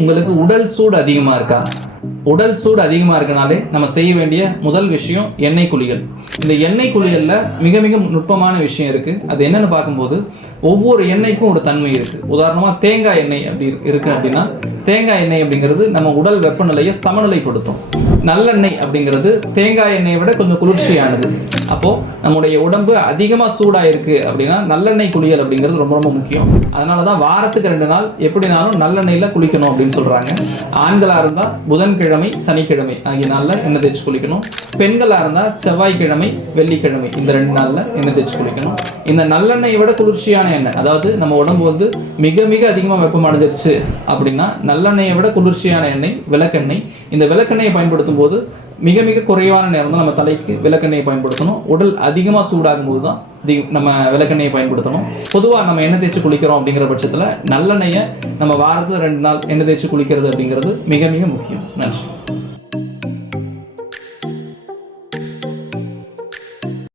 உங்களுக்கு உடல் சூடு அதிகமாக இருக்கா? உடல் சூடு அதிகமாக இருக்கனாலே நம்ம செய்ய வேண்டிய முதல் விஷயம் எண்ணெய் குளியல். இந்த எண்ணெய் குளியலில் மிக மிக நுட்பமான விஷயம் இருக்குது. அது என்னென்னு பார்க்கும்போது ஒவ்வொரு எண்ணெய்க்கும் ஒரு தன்மை இருக்குது. உதாரணமாக தேங்காய் எண்ணெய் அப்படி இருக்குது அப்படின்னா, தேங்காய் எண்ணெய் அப்படிங்கிறது நம்ம உடல் வெப்பநிலையை சமநிலைப்படுத்தும். நல்லெண்ணெய் அப்படிங்கிறது தேங்காய் எண்ணெயை விட கொஞ்சம் குளிர்ச்சியானது. அப்போது நம்முடைய உடம்பு அதிகமாக சூடாக இருக்குது அப்படின்னா நல்லெண்ணெய் குளியல் அப்படிங்கிறது ரொம்ப ரொம்ப முக்கியம். அதனால தான் வாரத்துக்கு 2 நாள் எப்படினாலும் நல்லெண்ணெயில் குளிக்கணும் அப்படின்னு சொல்கிறாங்க. ஆண்களாக இருந்தால் புதன்கிழமை சனிக்கிழமை ஆகிய நாளில் எண்ணெய் தேய்ச்சி குளிக்கணும். பெண்களாக இருந்தால் செவ்வாய்க்கிழமை வெள்ளிக்கிழமை இந்த 2 நாளில் எண்ணெய் தேய்ச்சி குளிக்கணும். இந்த நல்லெண்ணெயை விட குளிர்ச்சியான எண்ணெய், அதாவது நம்ம உடம்பு வந்து மிக மிக அதிகமாக வெப்பம் அடைஞ்சிருச்சு அப்படின்னா நல்லெண்ணெயை விட குளிர்ச்சியான எண்ணெய் விளக்கெண்ணெய். இந்த விளக்கெண்ணெயை பயன்படுத்தும் போது மிக மிக குறைவான நேரம் தான் நம்ம தலைக்கு விளக்கெண்ணெயை பயன்படுத்தணும். உடல் அதிகமாக சூடாகும் போது தான் நம்ம விளக்கெண்ணெயை பயன்படுத்தணும். பொதுவாக நம்ம எண்ணெய் தேய்ச்சி குளிக்கிறோம் அப்படிங்கிற பட்சத்தில் நல்லெண்ணெயை நம்ம வாரத்தில் 2 நாள் எண்ணெய் தேய்ச்சி குளிக்கிறது அப்படிங்கிறது மிக மிக முக்கியம். நன்றி.